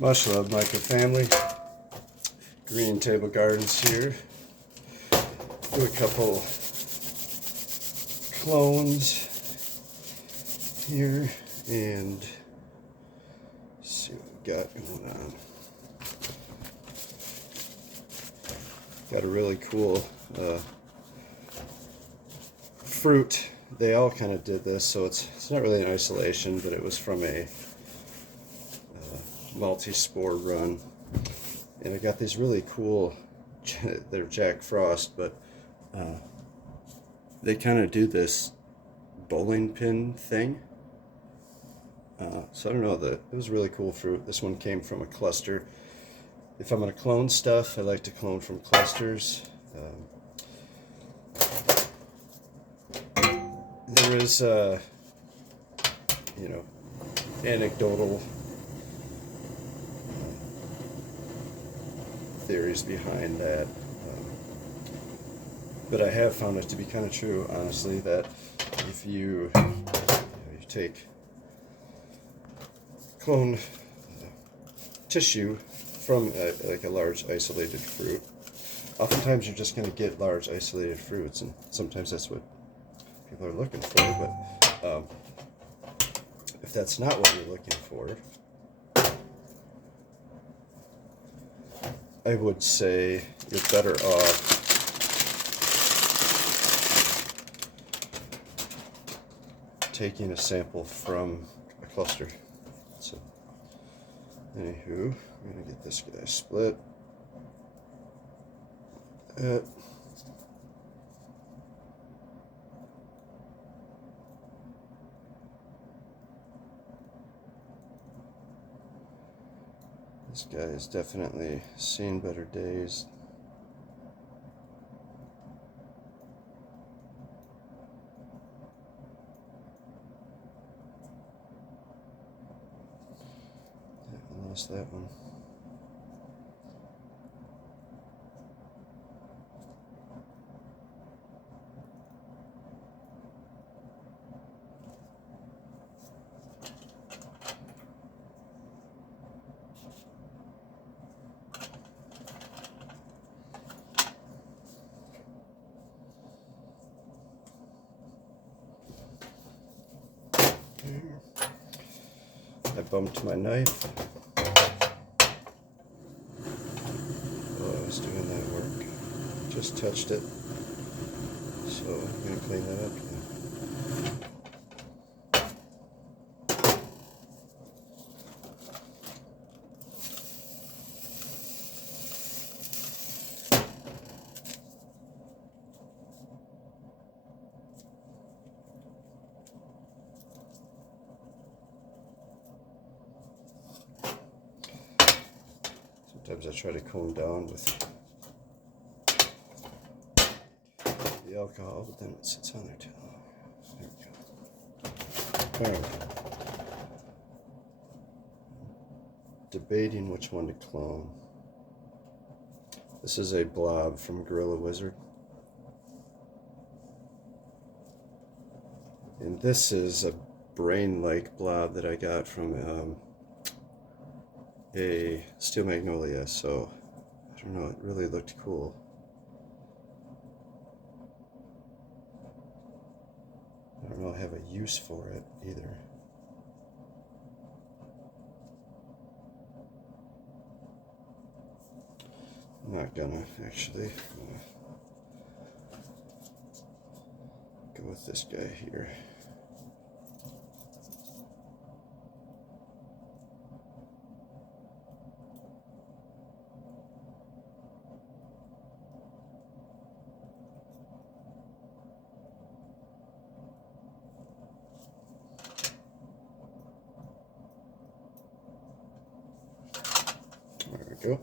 Much love, microfamily. Green table gardens here. Do a couple clones here and see what we got going on. Got a really cool fruit. They all kind of did this, so it's not really an isolation, but it was from a multi-spore run. And I got these really cool, they're Jack Frost, but they kind of do this bowling pin thing. So I don't know, it was really cool fruit. This one came from a cluster. If I'm going to clone stuff, I like to clone from clusters. There is, anecdotal theories behind that. But I have found it to be kind of true, honestly, that if you take clone tissue from like a large isolated fruit, oftentimes you're just going to get large isolated fruits, and sometimes that's what people are looking for. But if that's not what you're looking for, I would say you're better off taking a sample from a cluster. So, anywho, I'm gonna get this guy split. This guy has definitely seen better days. I lost that one. I bumped my knife. While I was doing that work. Just touched it. So I'm going to clean that up. Sometimes I try to calm down with the alcohol, but then it sits on there too long. There we go. All right. Debating which one to clone. This is a blob from Gorilla Wizard. And this is a brain-like blob that I got from a steel magnolia, so I don't know, it really looked cool. I don't know I have a use for it either. I'm not gonna actually. I'm gonna go with this guy here. There we go.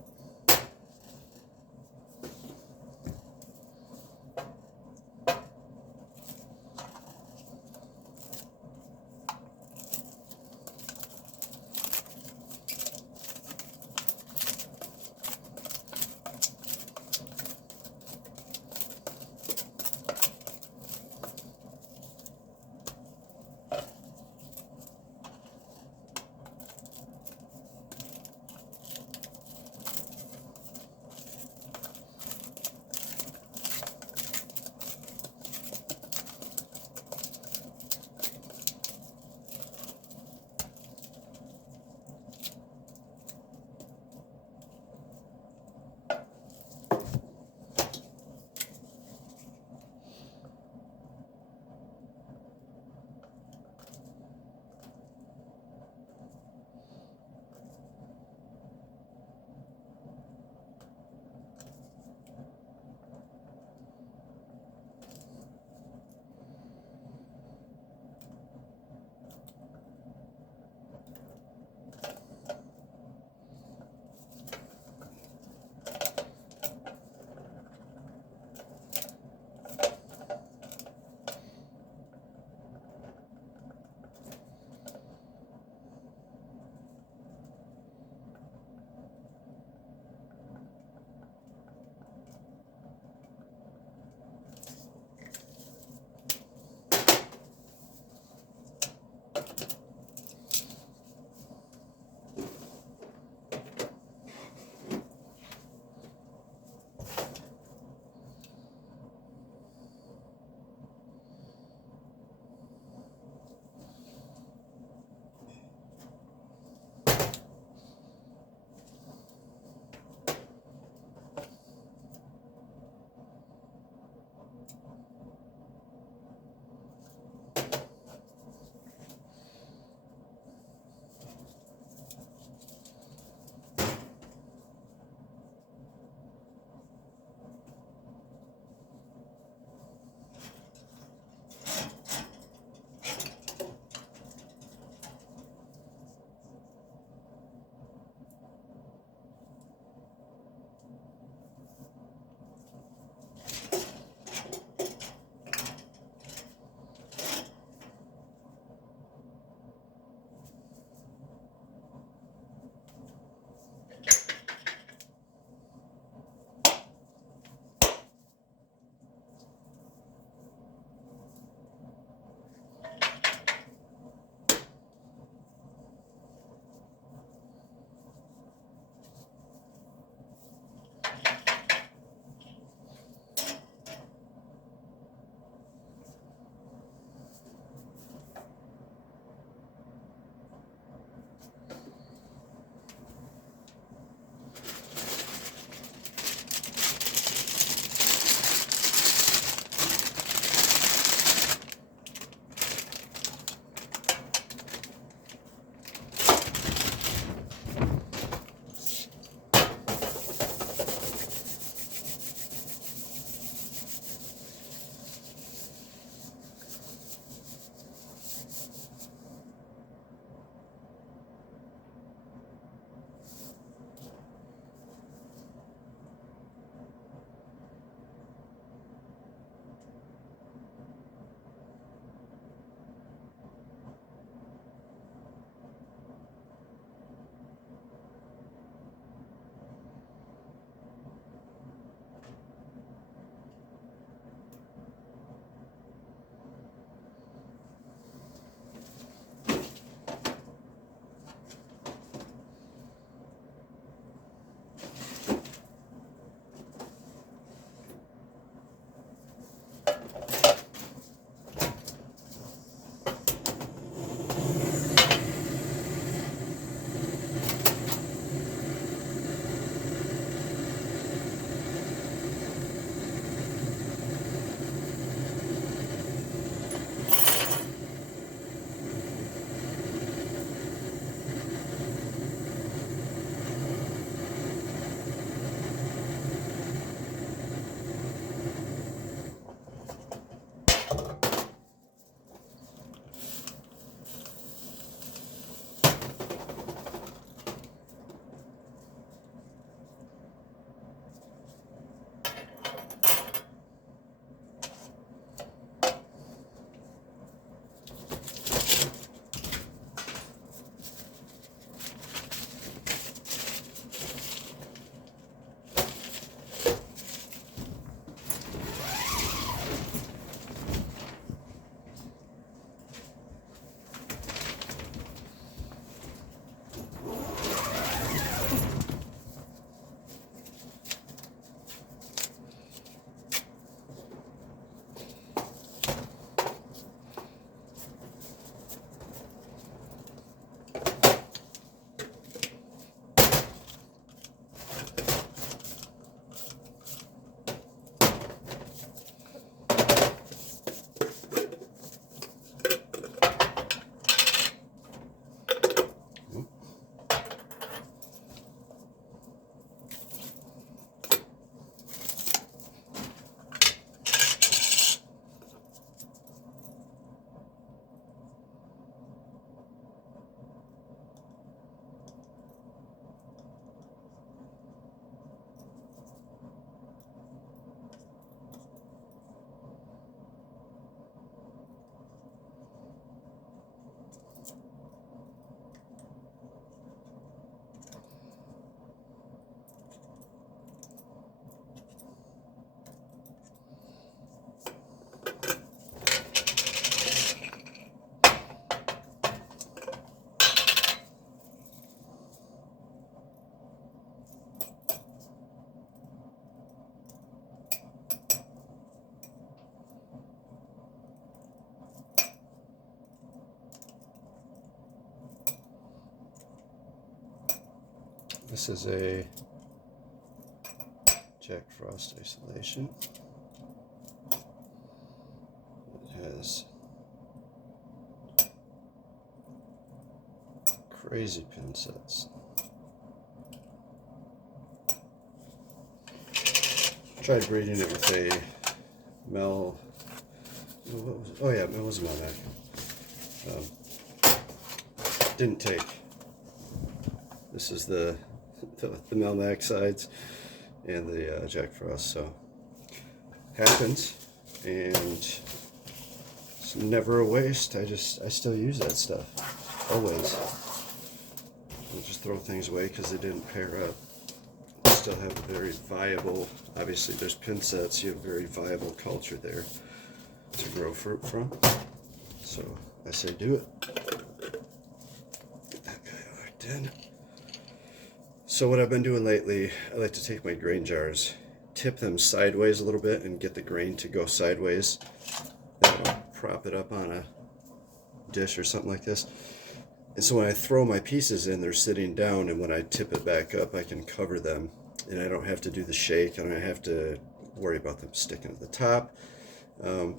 This is a Jack Frost isolation. It has crazy pin sets. Tried breeding it with a Mel. What was it? Oh yeah, it was a Melmac. Didn't take. This is the Melmac sides and the Jack Frost. So happens, and it's never a waste. I still use that stuff always. I just throw things away because they didn't pair up. I still have a very viable. Obviously, there's pin sets. You have a very viable culture there to grow fruit from. So I say do it. Get that guy locked in. So what I've been doing lately, I like to take my grain jars, tip them sideways a little bit and get the grain to go sideways. Then I'll prop it up on a dish or something like this. And so when I throw my pieces in, they're sitting down, and when I tip it back up, I can cover them. And I don't have to do the shake. I don't have to worry about them sticking at the top.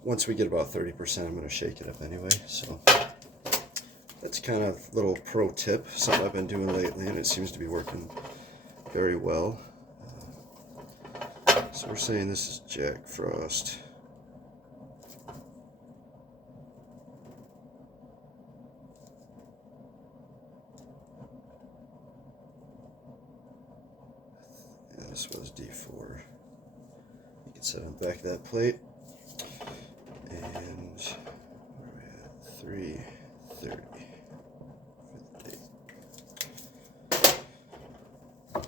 Once we get about 30%, I'm going to shake it up anyway. So that's kind of a little pro tip, something I've been doing lately, and it seems to be working very well. So we're saying this is Jack Frost. Yeah, this was D4. You can set on the back of that plate. And where are we at? 3:30 for the date.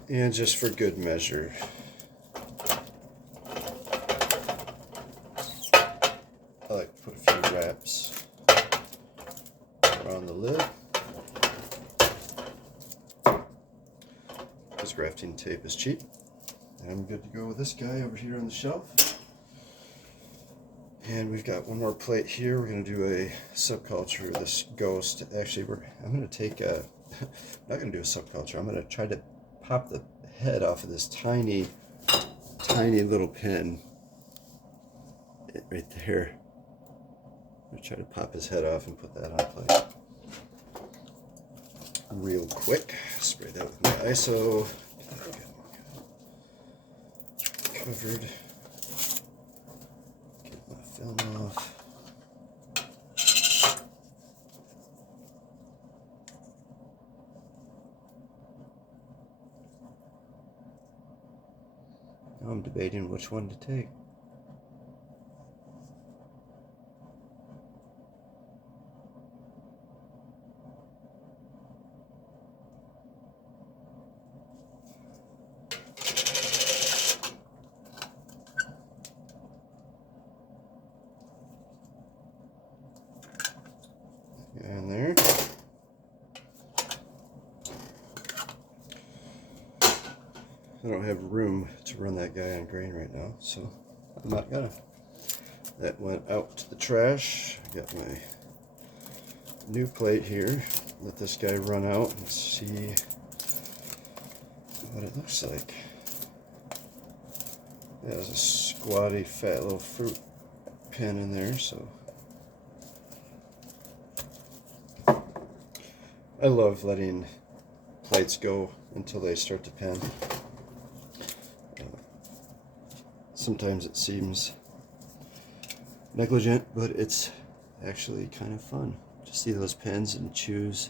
And just for good measure, I like to put a few wraps around the lid, because grafting tape is cheap. And I'm good to go with this guy over here on the shelf. And we've got one more plate here. We're going to do a subculture of this ghost. Actually, I'm going to take a, I'm not going to do a subculture. I'm going to try to pop the head off of this tiny, tiny little pin right there. I'm going to try to pop his head off and put that on a plate. Real quick. Spray that with my ISO. Covered. Film off. Now I'm debating which one to take. And there. I don't have room to run that guy on grain right now, so I'm not gonna. That went out to the trash. I got my new plate here. Let this guy run out and see what it looks like. Yeah, there's a squatty, fat little fruit pin in there, so. I love letting plates go until they start to pen. Sometimes it seems negligent, but it's actually kind of fun to see those pens and choose